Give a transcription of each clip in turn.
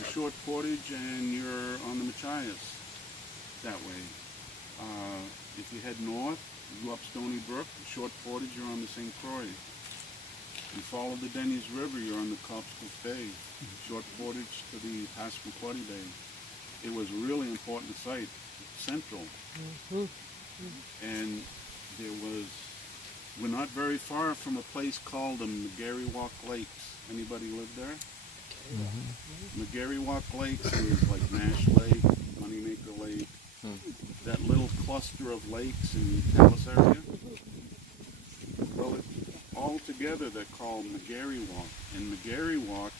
the short portage and you're on the Machias that way. If you head north, you go up Stony Brook, the short portage, you're on the St. Croix. You follow the Dennys River, you're on the Copscomb Bay. Short portage to the Passamaquoddy Bay. It was a really important site, central. And we're not very far from a place called the Meddybemps Lakes. Anybody live there? Meddybemps Lakes is like Nash Lake, Moneymaker Lake, that little cluster of lakes in the Tallis area. Well, all together they're called Meddybemps. And Meddybemps,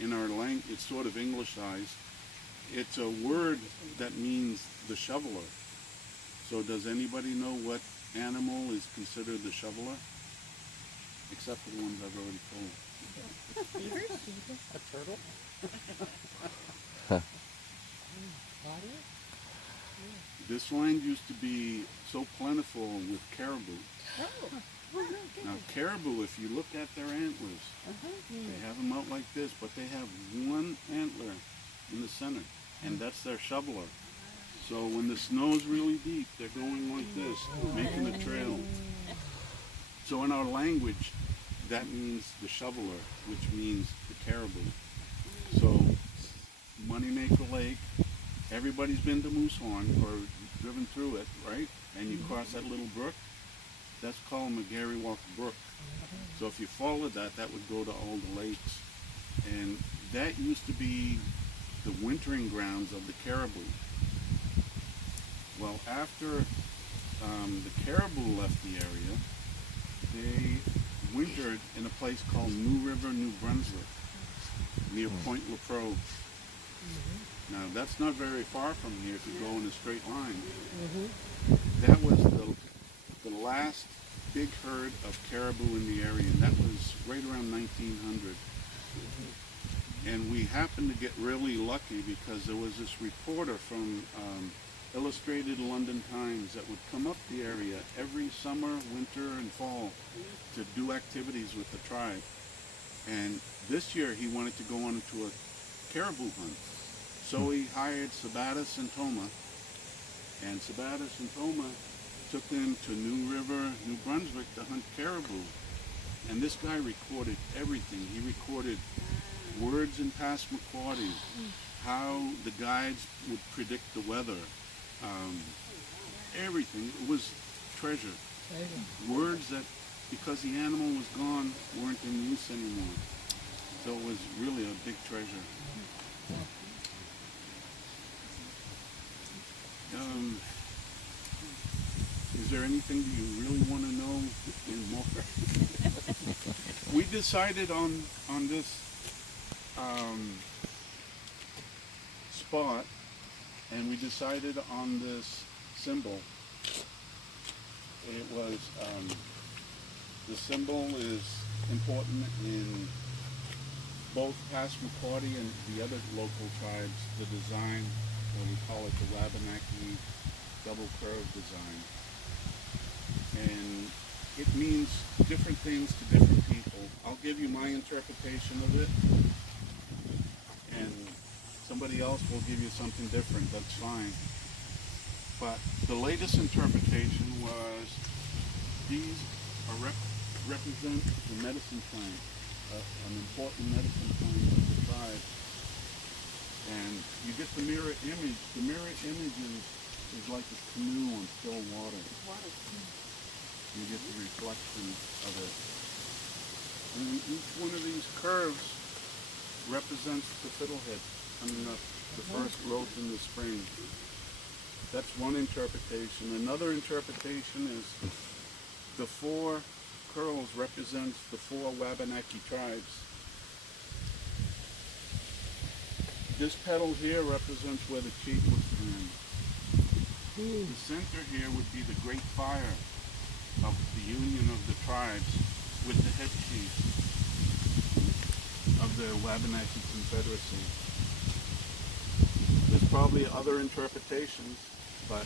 in our language, it's sort of Englishized. It's a word that means the shoveler. So does anybody know what animal is considered the shoveler? Except for the ones I've already told. A turtle? This land used to be so plentiful with caribou. Now caribou, if you look at their antlers, they have them out like this, but they have one antler in the center, and that's their shoveler. So when the snow's really deep, they're going like this, making a trail. So in our language, that means the shoveler, which means the caribou. So Moneymaker Lake, everybody's been to Moosehorn or driven through it, right? And you cross that little brook, that's called Meddybemps Brook. So if you followed that, that would go to all the lakes. And that used to be the wintering grounds of the caribou. Well, after the caribou left the area, they wintered in a place called New River, New Brunswick, near Point Lepreau. Now, that's not very far from here if you go in a straight line. That was the last big herd of caribou in the area, and that was right around 1900. And we happened to get really lucky because there was this reporter from Illustrated London Times that would come up the area every summer, winter, and fall to do activities with the tribe. And this year he wanted to go on to a caribou hunt. So he hired Sabattis and Tomah, and Sabattis and Tomah took him to New River, New Brunswick to hunt caribou. And this guy recorded everything. He recorded words in Passamaquoddy, how the guides would predict the weather, everything. It was treasure. Words that, because the animal was gone, weren't in use anymore. So it was really a big treasure. Is there anything that you really want to know in more? We decided on this spot, and we decided on this symbol. It was, the symbol is important in both Passamaquoddy and the other local tribes, the design, or we call it the Wabanaki double curve design. And it means different things to different people. I'll give you my interpretation of it, and somebody else will give you something different, that's fine. But the latest interpretation was these are represent the medicine plant, an important medicine plant of the tribe. And you get the mirror image. The mirror image is like a canoe on still water. You get the reflection of it. And each one of these curves represents the fiddlehead coming up, the first growth in the spring. That's one interpretation. Another interpretation is the four curls represents the four Wabanaki tribes. This petal here represents where the chief was born. The center here would be the great fire of the union of the tribes with the head chief of the Wabanaki Confederacy. There's probably other interpretations, but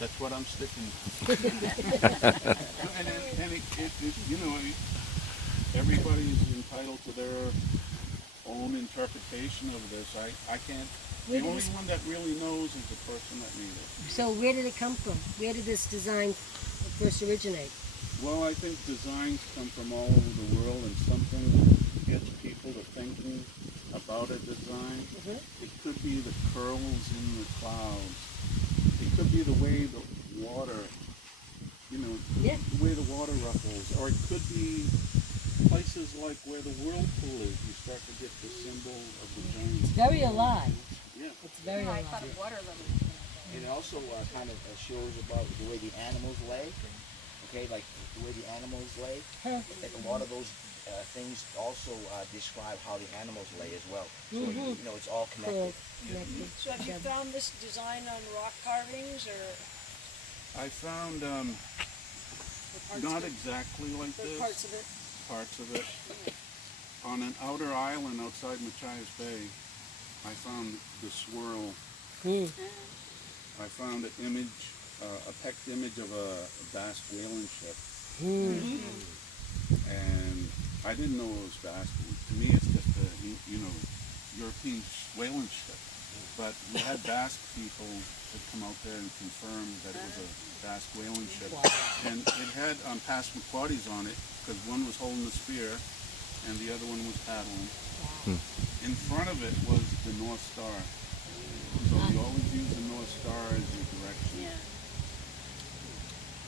that's what I'm sticking with. and you know, everybody's entitled to their own interpretation of this. I can't. Where The did only this- one that really knows is the person that made it. So where did it come from? Where did this design first originate? Well, I think designs come from all over the world, and something gets people to thinking about a design. It could be the curls in the clouds. It could be the way the water, Yeah. the way the water ruffles, or it could be places like where the whirlpool is. You start to get the symbol of the giant. It's very alive. Yeah. It's very I alive. thought of water lilies. It also kind of shows about the way the animals lay. Okay, like the way the animals lay. Like a lot of those things also describe how the animals lay as well. So it's all connected. Connected. So have you found this design on rock carvings or I found parts not of it? exactly like The this. parts of it? Parts of it. On an outer island outside Machias Bay, I found the swirl. I found an image, a pecked image of a Basque whaling ship. And I didn't know it was Basque. To me, it's just a, European whaling ship. But we had Basque people that come out there and confirm that it was a Basque whaling ship. And it had Passamaquoddies on it, because one was holding the spear and the other one was paddling. In front of it was the North Star. So you always use the North Star as your direction.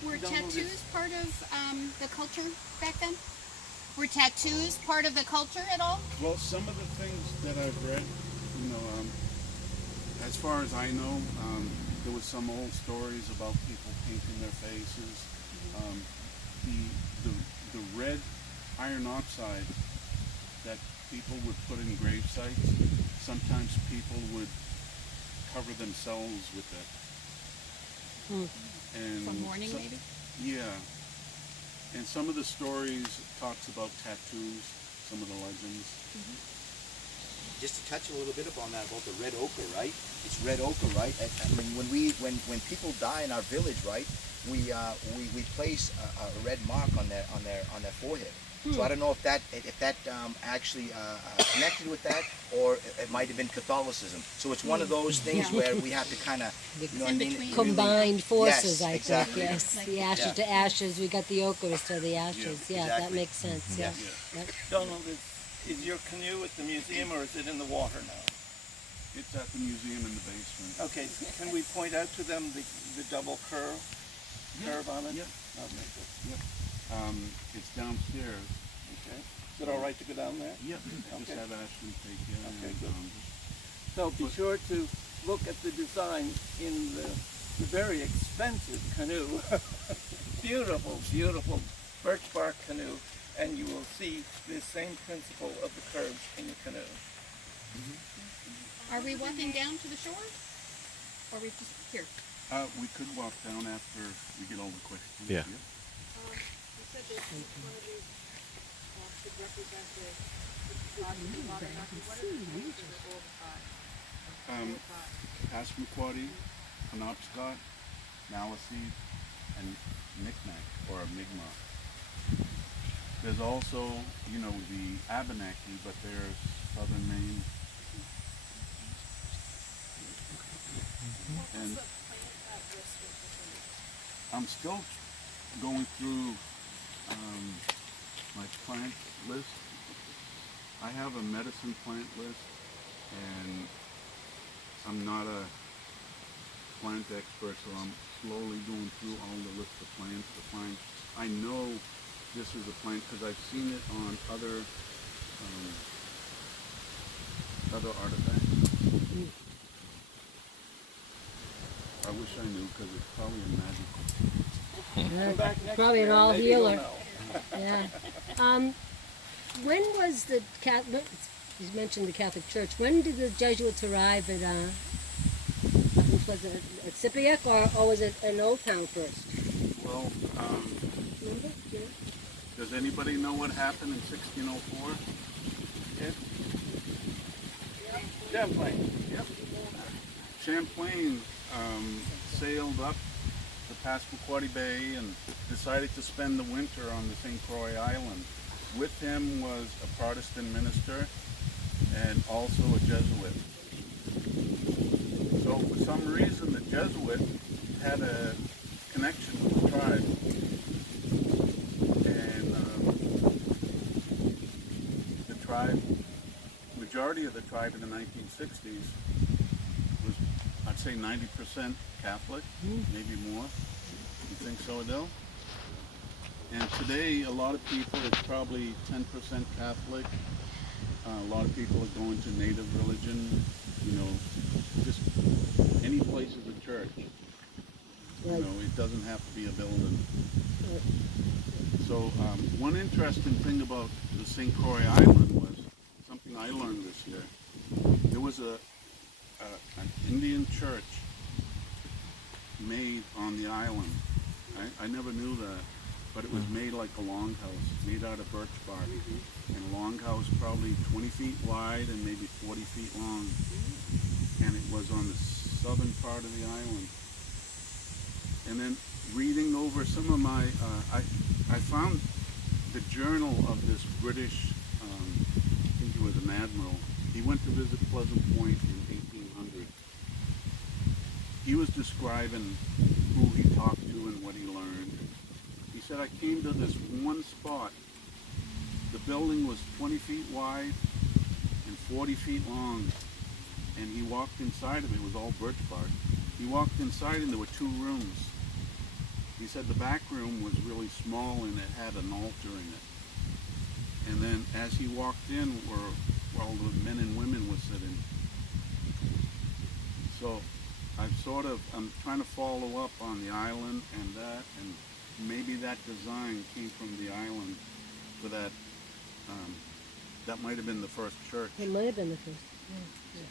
Were tattoos part of the culture back then? Were tattoos part of the culture at all? Well, some of the things that I've read, as far as I know, there was some old stories about people painting their faces. The red iron oxide that people would put in grave sites, sometimes people would cover themselves with it. And For mourning, maybe? Yeah. And some of the stories talks about tattoos, some of the legends. Just to touch a little bit upon that about the red ochre, right? It's red ochre, right? I mean, when people die in our village, right? We place a red mark on their forehead. So I don't know if that actually connected with that, or it might have been Catholicism. So it's one of those things where we have to kind of, In between. Combined forces, Yes, I exactly. think. Yes, the ashes to ashes. We got the ochres to the ashes. Yeah, that exactly. makes sense. Yeah. Yep. Donald, is your canoe at the museum or is it in the water now? It's at the museum in the basement. Okay, can we point out to them the double curve on it? Yeah. Okay, good. Yep. It's downstairs. Okay. Is it all right to go down there? Yep. Just Okay. have Ashley take it. Okay, and, good. So be sure to look at the design in the very expensive canoe. Beautiful, beautiful birch bark canoe, and you will see the same principle of the curves in the canoe. Are we walking down to the shore? Or are we just here? We could walk down after we get all the questions. Yeah. You said that each one of these should represent the modern What are the names of the old five? Passamaquoddy, Penobscot, Maliseet, and Micmac, or Mi'kmaq. There's also, the Abenaki, but they're southern Maine. And I'm still going through my plant list. I have a medicine plant list, and I'm not a plant expert, so I'm slowly going through all the list of plants to find. I know this is a plant because I've seen it on other artifacts. I wish I knew, because it's probably a magical. Come back next Probably an year, all maybe you'll healer. know. Yeah. When was the Catholic? You mentioned the Catholic Church. When did the Jesuits arrive at? Was it at Sipiak, or was it in Old Town first? Well, Remember? Yeah. does anybody know what happened in 1604? Yes. Champlain. Yep. Champlain sailed up the Passamaquoddy Bay and decided to spend the winter on the St. Croix Island. With him was a Protestant minister and also a Jesuit. So for some reason, the Jesuit had a connection with the tribe, and the tribe, majority of the tribe in the 1960s was, I'd say, 90% Catholic, maybe more. You think so, Adele? And today, a lot of people, it's probably 10% Catholic. A lot of people are going to native religion, you know, just any place is a church. You know, it doesn't have to be a building. So one interesting thing about the St. Croix Island was something I learned this year. There was an Indian church made on the island. I never knew that, but it was made like a longhouse, made out of birch bark. And a longhouse probably 20 feet wide and maybe 40 feet long. And it was on the southern part of the island. And then reading over some of my, I found the journal of this British, I think he was an admiral. He went to visit Pleasant Point in 1800. He was describing who he talked to and what he learned. He said, I came to this one spot. The building was 20 feet wide and 40 feet long. And he walked inside of it. It was all birch bark. He walked inside and there were two rooms. He said the back room was really small and it had an altar in it. And then as he walked in were all the men and women were sitting. So I'm trying to follow up on the island and that, and maybe that design came from the island for that. That might have been the first church. It might have been the first. Yeah.